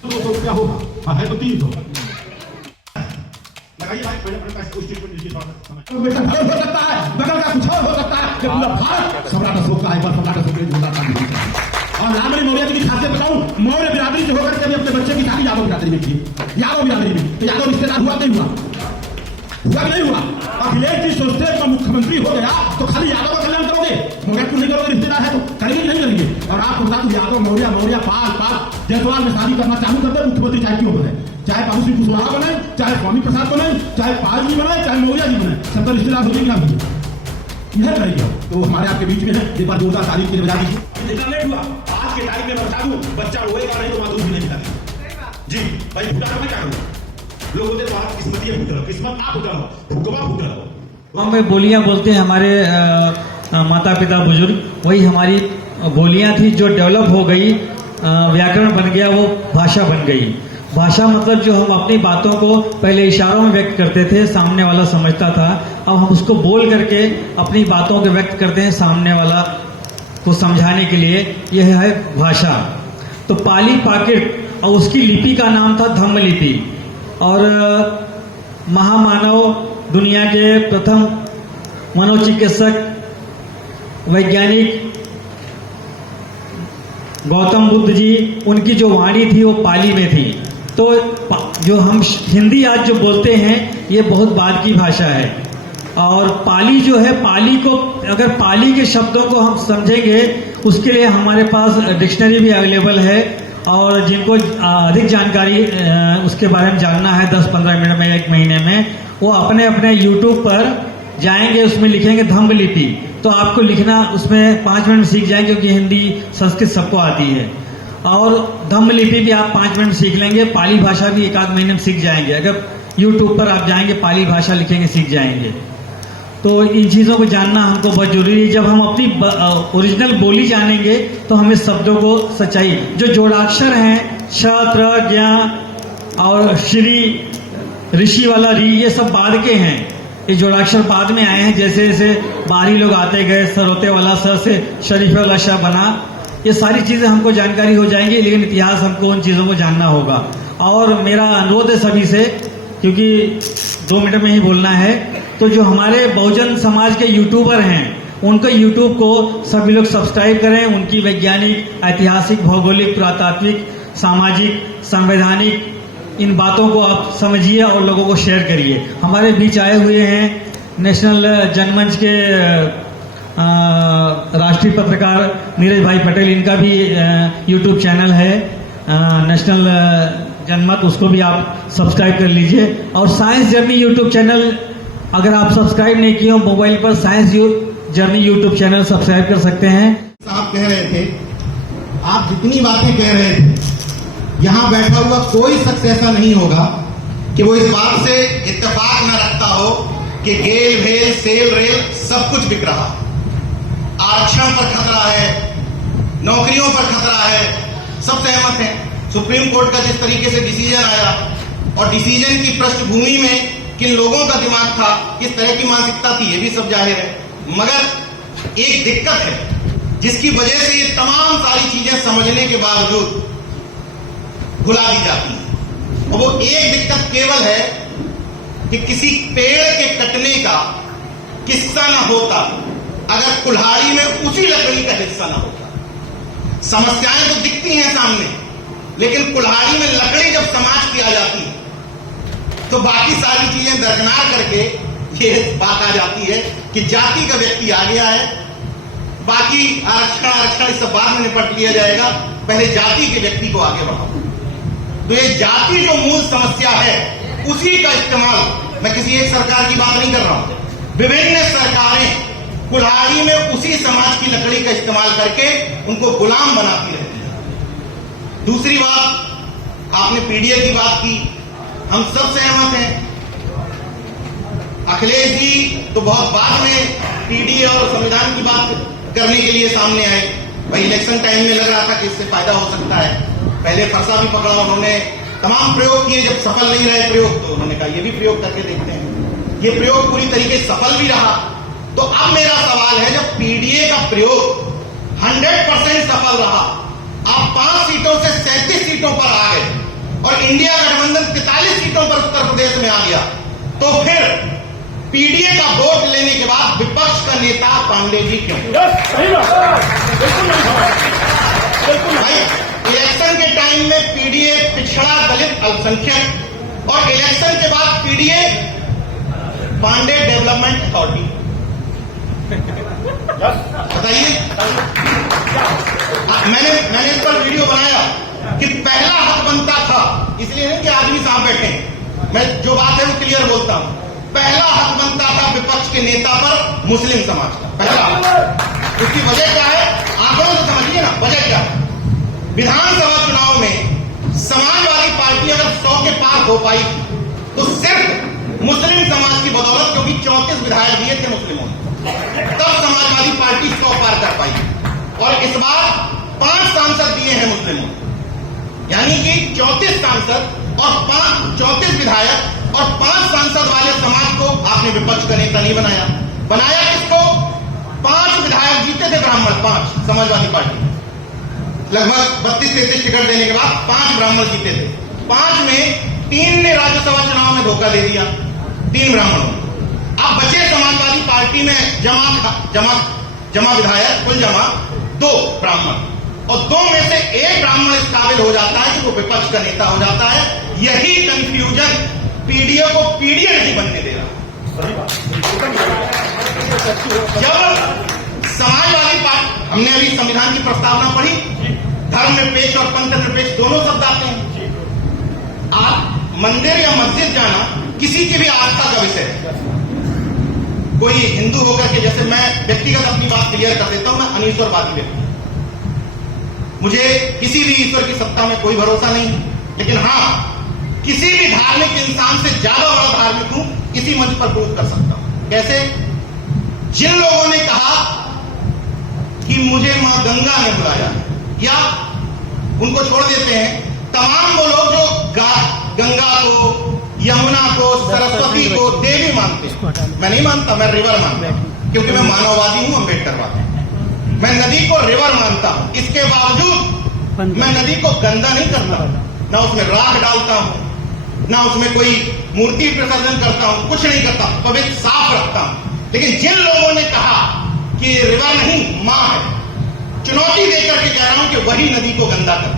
क्या होगा है तो 300 लगाइए भाई पहले पैसे उस चीज पर दीजिए थोड़ा सा हो सकता है बगल का कुछ और हो सकता है जब पूरा भारत सम्राट अशोक का है पर सम्राट अशोक ने होता था और रामरी मौर्य की खासियत बताऊं मौर्य बिरादरी से होकर के अपने बच्चे की शादी यादव बिरादरी में की यादव बिरादरी में तो यादव रिश्तेदार हुआ नहीं हुआ अखिलेश जी सोचते हैं मुख्यमंत्री हो गया तो खाली यादव का कल्याण करोगे मौर्य क्यों नहीं करोगे रिश्तेदार है तो करेंगे नहीं करेंगे और आपको बता दूं यादव मौर्य पाल जयसवाल में शादी करना चालू करते मुख्यमंत्री चाहे क्यों बने चाहे बाबू सिंह कुशवाहा बने चाहे स्वामी प्रसाद बने चाहे पाल जी बने चाहे मौर्य जी बने सबका रिश्तेदार हो जाएंगे आप यह करेंगे तो हमारे आपके बीच में है एक बार जोरदार तारीफ के लिए बजा दीजिए इतना लेट हुआ आज के टाइम में मैं बता दूं बच्चा रोएगा नहीं तो माधुरी नहीं मिलेगी जी भाई फूटा मैं क्या करूँ लोगों ने बात किस्मत ये फूट किस्मत आप फूटा भुगवा फूटा हम बोलियां बोलते हैं हमारे माता पिता बुजुर्ग वही हमारी बोलियां थी जो डेवलप हो गई व्याकरण बन गया वो भाषा बन गई भाषा मतलब जो हम अपनी बातों को पहले इशारों में व्यक्त करते थे सामने वाला समझता था अब हम उसको बोल करके अपनी बातों को व्यक्त करते हैं सामने वाला को समझाने के लिए यह है भाषा। तो पाली पाकिट और उसकी लिपि का नाम था धम्म लिपि और महामानव दुनिया के प्रथम मनोचिकित्सक वैज्ञानिक गौतम बुद्ध जी उनकी जो वाणी थी वो पाली में थी। तो जो हम हिंदी आज जो बोलते हैं ये बहुत बाद की भाषा है और पाली जो है पाली को अगर पाली के शब्दों को हम समझेंगे उसके लिए हमारे पास डिक्शनरी भी अवेलेबल है और जिनको अधिक जानकारी उसके बारे में जानना है 10-15 मिनट में 1 महीने में वो अपने अपने YouTube पर जाएंगे उसमें लिखेंगे धम्म लिपि तो आपको लिखना उसमें 5 मिनट सीख जाएंगे क्योंकि हिंदी संस्कृत सबको आती है और धम्म लिपि भी आप 5 मिनट सीख लेंगे पाली भाषा भी 1-8 महीने में सीख जाएंगे अगर YouTube पर आप जाएंगे पाली भाषा लिखेंगे सीख जाएंगे। तो इन चीज़ों को जानना हमको बहुत जरूरी है। जब हम अपनी ओरिजिनल बोली जानेंगे तो हमें शब्दों को सच्चाई जो जोड़ाक्षर हैं श त्र ज्ञ और श्री ऋषि वाला री ये सब बाद के हैं ये जोड़ाक्षर बाद में आए हैं जैसे जैसे बाहरी लोग आते गए सरोते वाला स से शरीफे वाला श बना ये सारी चीजें हमको जानकारी हो जाएंगी लेकिन इतिहास हमको उन चीजों को जानना होगा। और मेरा अनुरोध है सभी से क्योंकि 2 मिनट में ही बोलना है तो जो हमारे बहुजन समाज के यूट्यूबर हैं उनको यूट्यूब को सभी लोग सब्सक्राइब करें उनकी वैज्ञानिक ऐतिहासिक भौगोलिक पुरातात्विक सामाजिक संवैधानिक इन बातों को आप समझिए और लोगों को शेयर करिए। हमारे बीच आए हुए हैं नेशनल जनमंच के राष्ट्रीय पत्रकार नीरज भाई पटेल इनका भी यूट्यूब चैनल है नेशनल जनमत उसको भी आप सब्सक्राइब कर लीजिए और साइंस जर्नी यूट्यूब चैनल अगर आप सब्सक्राइब नहीं किए हो मोबाइल पर science journey YouTube channel subscribe कर सकते हैं। आप कह रहे थे आप जितनी बातें कह रहे थे यहां बैठा हुआ कोई शख्स ऐसा नहीं होगा कि वो इस बात से इत्तेफाक न रखता हो कि गेल भेल सेल रेल सब कुछ बिक रहा आरक्षण पर खतरा है नौकरियों पर खतरा है सब सहमत हैं। सुप्रीम कोर्ट का जिस तरीके से डिसीजन आया और डिसीजन की पृष्ठभूमि में किन लोगों का दिमाग था किस तरह की मानसिकता थी ये भी सब जाहिर है मगर एक दिक्कत है जिसकी वजह से ये तमाम सारी चीजें समझने के बावजूद भुला दी जाती है और वो एक दिक्कत केवल है कि किसी पेड़ के कटने का किस्सा न होता अगर कुल्हाड़ी में उसी लकड़ी का हिस्सा न होता। समस्याएं तो दिखती हैं सामने लेकिन कुल्हाड़ी में लकड़ी जब समाज की आ जाती है तो बाकी सारी चीजें दरकिनार करके ये बात आ जाती है कि जाति का व्यक्ति आ गया है बाकी आरक्षण इस सब बाद में निपट लिया जाएगा पहले जाति के व्यक्ति को आगे बढ़ाओ। तो ये जाति जो मूल समस्या है उसी का इस्तेमाल मैं किसी एक सरकार की बात नहीं कर रहा हूं विभिन्न सरकारें कुल्हाड़ी में उसी समाज की लकड़ी का इस्तेमाल करके उनको गुलाम बनाती रहती है। दूसरी बात आपने पीडीए की बात की हम सब सहमत हैं। अखिलेश जी तो बहुत बाद में पीडीए और संविधान की बात करने के लिए सामने आए भाई इलेक्शन टाइम में लग रहा था कि इससे फायदा हो सकता है पहले फरसा भी पकड़ा उन्होंने तमाम प्रयोग किए जब सफल नहीं रहे प्रयोग तो उन्होंने कहा ये भी प्रयोग करके देखते हैं ये प्रयोग पूरी तरीके से सफल भी रहा। तो अब मेरा सवाल है जब पीडीए का प्रयोग 100% सफल रहा आप 5 सीटों से 37 सीटों पर आ गए और इंडिया गठबंधन 43 सीटों पर उत्तर प्रदेश में आ गया, तो फिर पीडीए का वोट लेने के बाद विपक्ष का नेता पांडे जी क्यों? भाई, इलेक्शन के टाइम में पीडीए पिछड़ा दलित अल्पसंख्यक, और इलेक्शन के बाद पीडीए पांडे डेवलपमेंट अथॉरिटी। बताइए, मैंने इस पर वीडियो बनाया कि पहला हक बनता था, इसलिए नहीं कि आदमी साहब बैठे हैं, मैं जो बात है वो क्लियर बोलता हूं। पहला हक बनता था विपक्ष के नेता पर मुस्लिम समाज का, पहला हक। उसकी वजह क्या है? आंकड़ों से समझिए ना, वजह क्या है? विधानसभा चुनाव में समाजवादी पार्टी अगर 100 के पार हो पाई तो सिर्फ मुस्लिम समाज की बदौलत, क्योंकि 34 विधायक दिए थे मुस्लिमों ने, तब समाजवादी पार्टी 100 पार कर पाई। और इस बार 5 सांसद दिए हैं मुस्लिमों ने, यानी कि 34 सांसद और 34 विधायक और 5 सांसद वाले समाज को आपने विपक्ष का नेता नहीं बनाया। बनाया किसको? 5 विधायक जीते थे ब्राह्मण, 5 समाजवादी पार्टी, लगभग 32-33 टिकट देने के बाद 5 ब्राह्मण जीते थे। 5 में 3 ने राज्यसभा चुनाव में धोखा दे दिया, 3 ब्राह्मणों। अब बचे समाजवादी पार्टी में जमा विधायक, कुल जमा 2 ब्राह्मण, और 2 में से 1 ब्राह्मण इस काबिल हो जाता है कि वो विपक्ष का नेता हो जाता है। यही कंफ्यूजन पीडीए को पीडीए नहीं बनने दे रहा। जब समाजवादी पार्टी, हमने अभी संविधान की प्रस्तावना पढ़ी, धर्म निरपेक्ष और पंथ निरपेक्ष दोनों शब्द आते हैं। आप मंदिर या मस्जिद जाना किसी की भी आस्था का विषय है। कोई हिंदू होकर के, जैसे मैं व्यक्तिगत अपनी बात क्लियर कर देता हूं, मैं अनीश्वरवादी व्यक्ति, मुझे किसी भी ईश्वर की सत्ता में कोई भरोसा नहीं, लेकिन हां, किसी भी धार्मिक इंसान से ज्यादा बड़ा धार्मिक हूं, इसी मंच पर प्रूव कर सकता हूं। कैसे? जिन लोगों ने कहा कि मुझे मां गंगा ने बुलाया, या उनको छोड़ देते हैं, तमाम वो लोग जो गंगा को, यमुना को, सरस्वती को देवी मानते हैं, मैं नहीं मानता, मैं रिवर मानता हूं, क्योंकि मैं मानववादी हूं, अम्बेडकरवादी। मैं नदी को रिवर मानता हूं, इसके बावजूद मैं नदी को गंदा नहीं करता, ना उसमें राख डालता हूं, ना उसमें कोई मूर्ति विसर्जन करता हूं, कुछ नहीं करता, पवित्र साफ रखता हूं। लेकिन जिन लोगों ने कहा कि रिवर नहीं मां है, चुनौती देकर के कह रहा हूं कि वही नदी को गंदा कर